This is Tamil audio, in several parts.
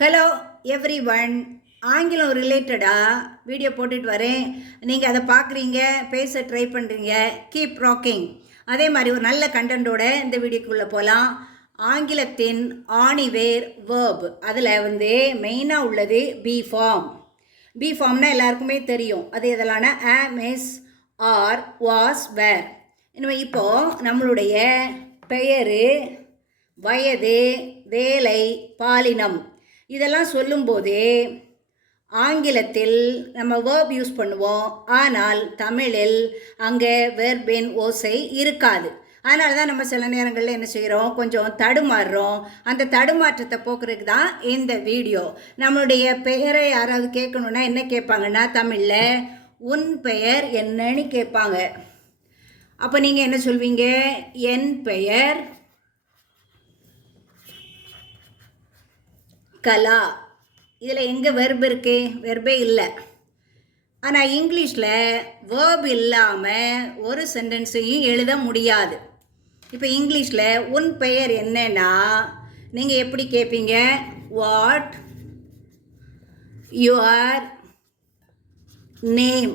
Hello every one. ஆங்கிலம் ரிலேட்டடாக வீடியோ போட்டுட்டு வரேன். நீங்கள் அதை பார்க்குறீங்க, பேச ட்ரை பண்ணுறீங்க. Keep rocking. அதே மாதிரி ஒரு நல்ல கண்டென்ட்டோட இந்த வீடியோக்குள்ளே போகலாம். ஆங்கிலத்தின் ஆணிவேர் வேர்ப், அதில் மெயினாக உள்ளது பி ஃபார்ம். பி ஃபார்ம்னா எல்லாருக்குமே தெரியும். அது எதெல்லாம்னா ஆம், இஸ், ஆர், வாஸ், வேர். இன்னும் இப்போது நம்மளுடைய பெயர், வயது, வேலை, பாலினம் இதெல்லாம் சொல்லும்போதே ஆங்கிலத்தில் நம்ம வேர்ப் யூஸ் பண்ணுவோம். ஆனால் தமிழில் அங்கே வேர்பின் ஓசை இருக்காது. அதனால தான் நம்ம சில நேரங்களில் என்ன செய்கிறோம், கொஞ்சம் தடுமாறுறோம். அந்த தடுமாற்றத்தை போக்குறதுக்கு தான் இந்த வீடியோ. நம்மளுடைய பெயரை யாராவது கேட்கணுன்னா என்ன கேட்பாங்கன்னா, தமிழில் உன் பெயர் என்னன்னு கேட்பாங்க. அப்போ நீங்கள் என்ன சொல்வீங்க? என் பெயர் கலா. இதில் எங்கே வெர்ப் இருக்குது? வெர்பே இல்லை. ஆனால் இங்கிலீஷில் வேர்ப் இல்லாமல் ஒரு சென்டென்ஸையும் எழுத முடியாது. இப்போ இங்கிலீஷில் உன் பெயர் என்னன்னா நீங்கள் எப்படி கேட்பீங்க? What your name.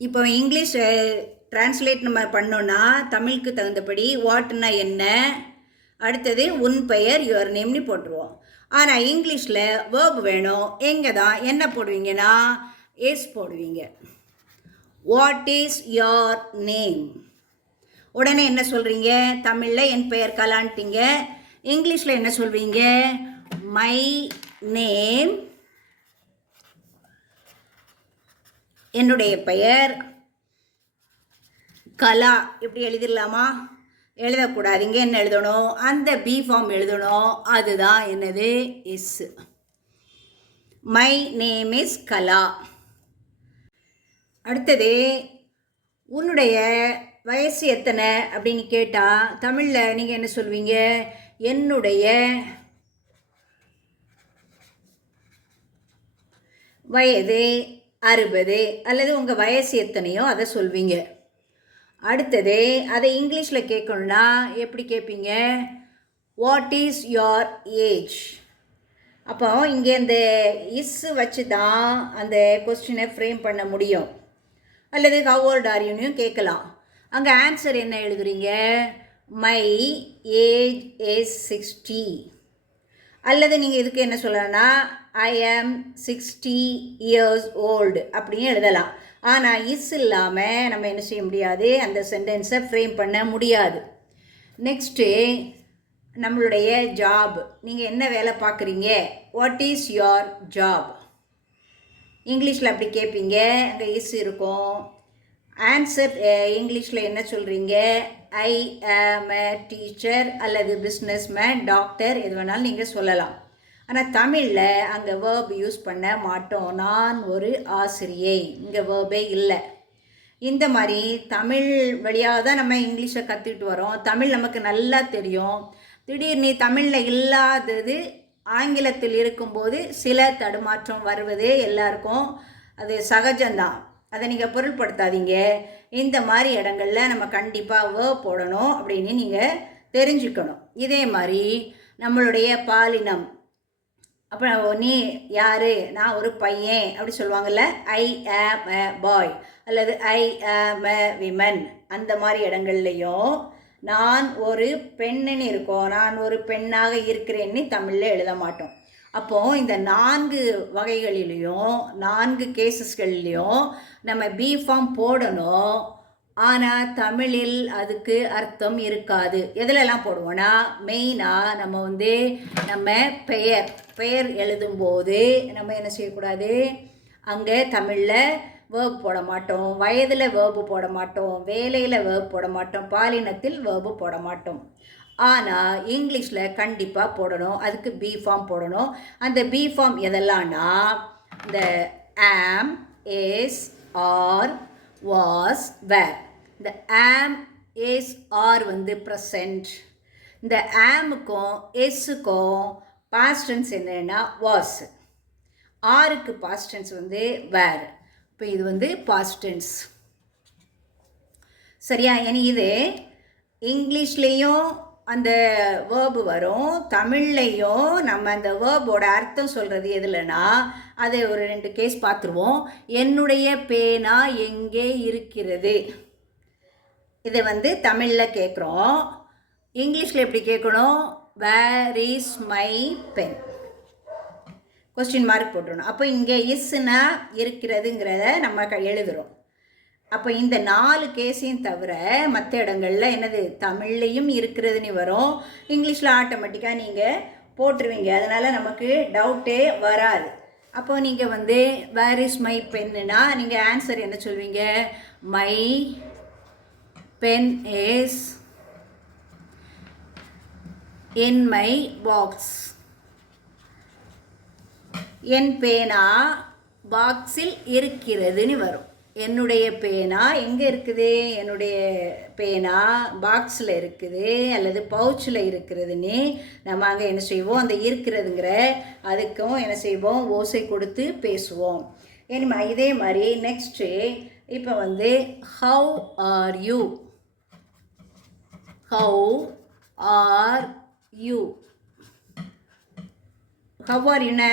இப்போ இங்கிலீஷ் டிரான்ஸ்லேட் நம்ம பண்ணோன்னா தமிழுக்கு தகுந்தபடி வாட்னா என்ன, அடுத்தது உன் பெயர் யுவர் நேம்னு போட்டுருவோம். ஆனால் இங்கிலீஷில் வேர்ப் வேணும். எங்கே தான் என்ன போடுவீங்கன்னா எஸ் போடுவீங்க. What is your name? உடனே என்ன சொல்கிறீங்க? தமிழில் என் பெயர் கலான்ட்டிங்க. இங்கிலீஷில் என்ன சொல்வீங்க? மை நேம், என்னுடைய பெயர் கலா. இப்படி எழுதிடலாமா? எழுதக்கூடாது. இங்கே என்ன எழுதணும்? அந்த பி ஃபார்ம் எழுதணும். அதுதான் என்னது? இஸ். மை நேம் இஸ் கலா. அடுத்தது உன்னுடைய வயசு எத்தனை அப்படின்னு கேட்டால் தமிழில் நீங்கள் என்ன சொல்வீங்க? என்னுடைய வயது 60 அல்லது உங்கள் வயசு எத்தனையோ அதை சொல்வீங்க. அடுத்தது அதை இங்கிலீஷில் கேட்கணுன்னா எப்படி கேட்பீங்க? What is your age? அப்போ இங்கே இந்த இஸ் வச்சு தான் அந்த கொஸ்டினை ஃப்ரேம் பண்ண முடியும். அல்லது ஹவ் ஓல்ட் ஆர் யூன்னு கேட்கலாம். அங்கே ஆன்சர் என்ன எழுதுறீங்க? My age is 60. அல்லது நீங்கள் இதுக்கு என்ன சொல்லலாம்னா ஐ ஆம் 60 years old அப்படின்னு எழுதலாம். ஆனால் இஸ் இல்லாமல் நம்ம என்ன செய்ய முடியாது, அந்த சென்டென்ஸை ஃப்ரேம் பண்ண முடியாது. நெக்ஸ்ட்டு நம்மளுடைய ஜாப். நீங்கள் என்ன வேலை பார்க்குறீங்க? What is your job? இங்கிலீஷில் அப்படி கேட்பீங்க. அங்கே இஸ் இருக்கும். ஆன்சர் இங்கிலீஷில் என்ன சொல்கிறீங்க? ஐ ஆம் எ டீச்சர் அல்லது பிஸ்னஸ் மேன், டாக்டர், எது வேணாலும் நீங்கள் சொல்லலாம். ஆனால் தமிழில் அங்கே வேர்ப் யூஸ் பண்ண மாட்டோம். நான் ஒரு ஆசிரியை. இங்கே வேர்பே இல்லை. இந்த மாதிரி தமிழ் வழியாக தான் நம்ம இங்கிலீஷை கற்றுக்கிட்டு வரோம். தமிழ் நமக்கு நல்லா தெரியும். திடீர்னு தமிழில் இல்லாதது ஆங்கிலத்தில் இருக்கும்போது சில தடுமாற்றம் வருவது எல்லாருக்கும் அது சகஜம்தான். அதை நீங்கள் பொருட்படுத்தாதீங்க. இந்த மாதிரி இடங்களில் நம்ம கண்டிப்பாக வேர்ப் போடணும் அப்படின்னு நீங்கள் தெரிஞ்சுக்கணும். இதே மாதிரி நம்மளுடைய பாலினம். அப்போ நீ யார்? நான் ஒரு பையன் அப்படி சொல்லுவாங்கள்ல. ஐ ஆம் எ பாய் அல்லது ஐ ஆம் எ விமன். அந்த மாதிரி இடங்கள்லையும் நான் ஒரு பெண்ணுன்னு இருக்கோம். நான் ஒரு பெண்ணாக இருக்கிறேன்னு தமிழில் எழுத மாட்டோம். அப்போது இந்த 4 வகைகளிலையும் 4 கேசஸ்கள்லேயும் நம்ம பி ஃபார்ம் போடணும். ஆனால் தமிழில் அதுக்கு அர்த்தம் இருக்காது. எதுலெல்லாம் போடுவோன்னா மெயினாக நம்ம பெயர் எழுதும்போது நம்ம என்ன செய்யக்கூடாது, அங்கே தமிழில் வேர்ப் போட மாட்டோம். வயதில் வேர்பு போட மாட்டோம். வேலையில் வேர்ப் போட மாட்டோம். பாலினத்தில் வேர்பு போட மாட்டோம். ஆனால் இங்கிலீஷில் கண்டிப்பாக போடணும். அதுக்கு பி ஃபார்ம் போடணும். அந்த பி ஃபார்ம் எதெல்லாம்னா இந்த ஆம், இஸ், ஆர், வாஸ், வேர். இந்த ஆம், இஸ், ஆர் ப்ரெசண்ட். இந்த ஆமுக்கும் எஸ்ஸுக்கும் பாஸ்ட் டென்ஸ் என்னன்னா வாஸ். ஆருக்கு பாஸ்ட் டென்ஸ் வேர். இப்போ இது பாஸ்ட் டென்ஸ். சரியா? இது இங்கிலீஷ்லேயும் அந்த வேர்பு வரும். தமிழ்லையும் நம்ம அந்த வேர்போட அர்த்தம் சொல்கிறது எதுலனா அதை ஒரு 2 கேஸ் பார்த்துருவோம். என்னுடைய பேனா எங்கே இருக்கிறது, இதை தமிழில் கேட்குறோம். இங்கிலீஷில் எப்படி கேட்கணும்? Where is my pen, question mark போட்டுருணும். அப்போ இங்கே இஸ்னா இருக்கிறதுங்கிறத நம்ம எழுதுகிறோம். அப்போ இந்த 4 கேஸையும் தவிர மற்ற இடங்களில் என்னது தமிழ்லையும் இருக்கிறதுன்னு வரும். இங்கிலீஷில் ஆட்டோமேட்டிக்காக நீங்கள் போட்டுருவீங்க, அதனால் நமக்கு டவுட்டே வராது. அப்போ நீங்கள் வேர் இஸ் மை பென்னுனா நீங்கள் ஆன்சர் என்ன சொல்வீங்க? My pen is in my box. என் பேனா பாக்ஸில் இருக்கிறதுன்னு வரும். என்னுடைய பேனா எங்கே இருக்குது? என்னுடைய பேனா பாக்ஸில் இருக்குது அல்லது பவுச்சில் இருக்கிறதுன்னு நம்ம அங்கே என்ன செய்வோம்? அந்த இருக்கிறதுங்கிற அதுக்கும் என்ன செய்வோம்? ஓசை கொடுத்து பேசுவோம். இனிமே இதே மாதிரி நெக்ஸ்ட்டு இப்போ how are you, how are you, how are யூன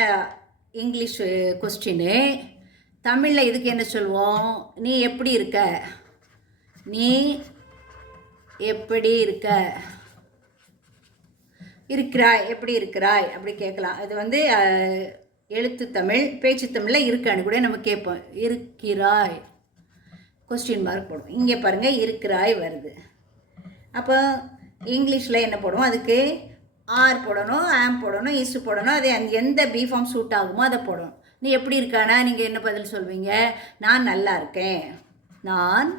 இங்கிலீஷ் கொஸ்டின்னு. தமிழில் இதுக்கு என்ன சொல்வோம்? நீ எப்படி இருக்க, நீ எப்படி இருக்கிறாய், எப்படி இருக்கிறாய் அப்படி கேட்கலாம். இது எழுத்து தமிழ், பேச்சு தமிழில் இருக்கான்னு கூட நம்ம கேட்போம். இருக்கிறாய் கொஸ்டின் மார்க் போடுவோம். இங்கே பாருங்கள் இருக்கிறாய் வருது. அப்போ இங்கிலீஷில் என்ன போடுவோம்? அதுக்கு ஆர் போடணும், ஆம் போடணும், இஸ் போடணும். அது எந்த பி ஃபார்ம் சூட் ஆகுமோ அதை போடணும். நீ எப்படி இருக்கானா நீங்கள் என்ன பதில் சொல்வீங்க? நான் நல்லா இருக்கேன், நான்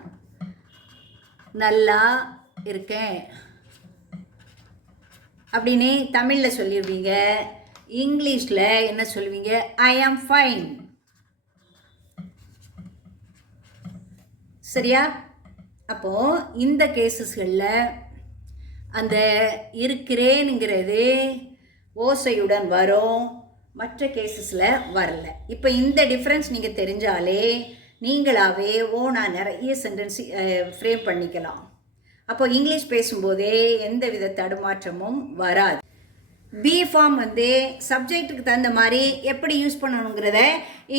நல்லா இருக்கேன் அப்படின்னு தமிழில் சொல்லிடுவீங்க. இங்கிலீஷில் என்ன சொல்வீங்க? ஐ ஆம் ஃபைன். சரியா? அப்போது இந்த கேசஸ்களில் அந்த இருக்கிறேனுங்கிறது ஓசையுடன் வரும், மற்ற கேசஸில் வரல. இப்போ இந்த டிஃப்ரென்ஸ் நீங்கள் தெரிஞ்சாலே நீங்களாகவே ஓனாக நிறைய சென்டென்ஸ் ஃப்ரேம் பண்ணிக்கலாம். அப்போ இங்கிலீஷ் பேசும்போதே எந்த வித தடுமாற்றமும் வராது. பி ஃபார்ம் சப்ஜெக்ட்டுக்கு தகுந்த மாதிரி எப்படி யூஸ் பண்ணணுங்கிறத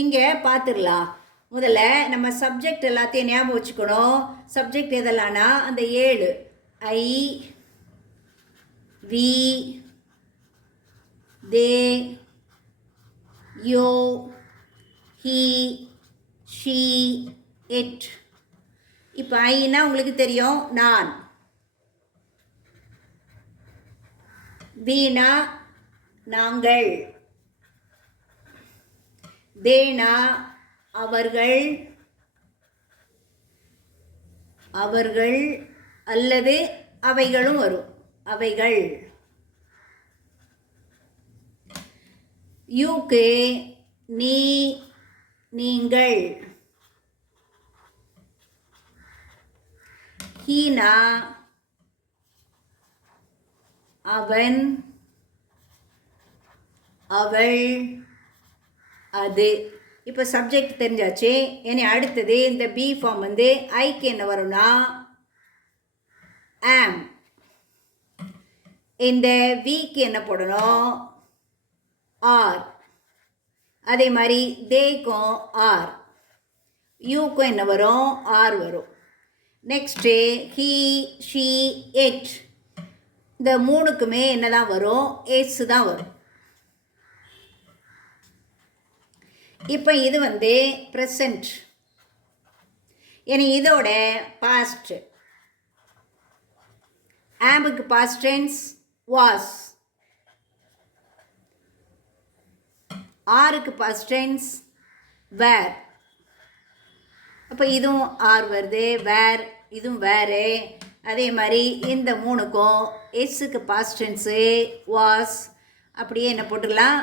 இங்கே பார்த்துடலாம். முதல்ல நம்ம சப்ஜெக்ட் எல்லாத்தையும் ஞாபகம் வச்சுக்கணும். சப்ஜெக்ட் எதெல்லாம்னா அந்த 7 I, we, they, you, he, she, it. இப்போ ஐனா உங்களுக்கு தெரியும், நான். வீணா நாங்கள். தேனா அவர்கள், அவர்கள் அல்லது அவைகளும் வரும், அவைகள். யூக்கு நீ, நீங்கள். ஹீனா அவன், அவள், அது. இப்போ சப்ஜெக்ட் தெரிஞ்சாச்சு. இனி அடுத்தது இந்த பி ஃபார்ம் ஐக்கு என்ன வரும்னா ஆம். இந்த விக்கு என்ன போடணும்? ஆர். அதே மாதிரி தேக்கும் ஆர், யூக்கும் என்ன வரும்? ஆர் வரும். Next he, she, it. இந்த 3க்குமே என்ன தான் வரும்? எஸ் தான் வரும். இப்போ இது ப்ரெசண்ட். இனி இதோட பாஸ்ட். ஆம்புக்கு பாஸ்ட் டென்ஸ் வாஸ். ஆருக்கு பாஸ்ட் டென்ஸ் வேர். அப்போ இதுவும் ஆர் வருது, வேர், இதுவும் வேறு. அதே மாதிரி இந்த 3க்கும் எஸ்ஸுக்கு பாஸ்ட் டென்ஸு வாஸ். அப்படியே என்ன போட்டுக்கலாம்?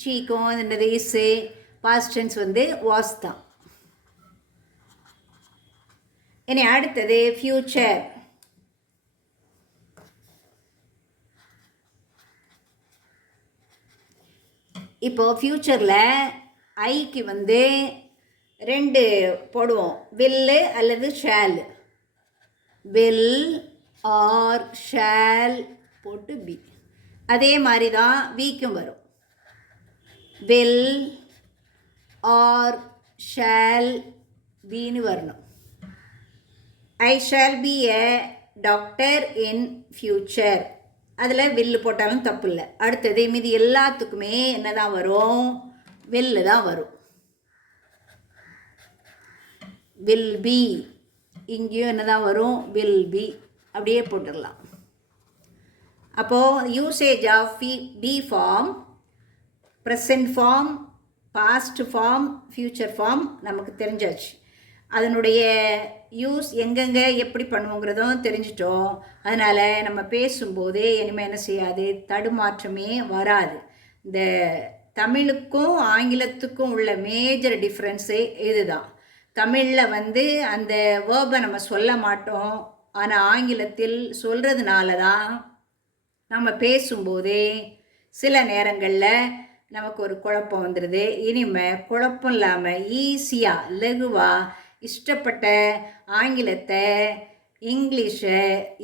ஷீக்கும் என்னது இஸ்ஸு, பாஸ்ட் டென்ஸ் வாஸ் தான். இனி அடுத்தது ஃப்யூச்சர். இப்போது ஃப்யூச்சரில் ஐக்கு 2 போடுவோம், வில்லு அல்லது ஷேல். வில் ஆர் ஷேல் போட்டு பி. அதே மாதிரி தான் வீக்கும் வரும். வில் ஆர் ஷால் பின்னு வரணும். I shall be a doctor in future. அதில் வில்லு போட்டாலும் தப்பு இல்லை. அடுத்தது மீதி எல்லாத்துக்குமே என்ன தான் வரும்? வில்லு தான் வரும். வில் பி, இங்கேயும் என்ன தான் வரும்? Will be. அப்படியே போட்டுடலாம். அப்போது usage of be form, present form, past form, future form நமக்கு தெரிஞ்சாச்சு. அதனுடைய யூஸ் எங்கெங்கே எப்படி பண்ணுவோங்கிறதும் தெரிஞ்சிட்டோம். அதனால் நம்ம பேசும்போதே இனிமேல் என்ன செய்யாது? தடுமாற்றமே வராது. இந்த தமிழுக்கும் ஆங்கிலத்துக்கும் உள்ள மேஜர் டிஃப்ரென்ஸே இதுதான். தமிழில் அந்த வேர்பை நம்ம சொல்ல மாட்டோம். ஆனால் ஆங்கிலத்தில் சொல்கிறதுனால தான் நம்ம பேசும்போதே சில நேரங்களில் நமக்கு ஒரு குழப்பம் வந்துடுது. இனிமேல் குழப்பம் இல்லாமல் ஈஸியாக லகுவாக இஷ்டப்பட்ட ஆங்கிலத்தை இங்கிலீஷை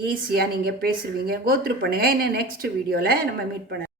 ஈஸியாக நீங்கள் பேசுவீங்க. கோத்ரூ பண்ணுங்கள். இன்னும் நெக்ஸ்ட் வீடியோவில் நம்ம மீட் பண்ண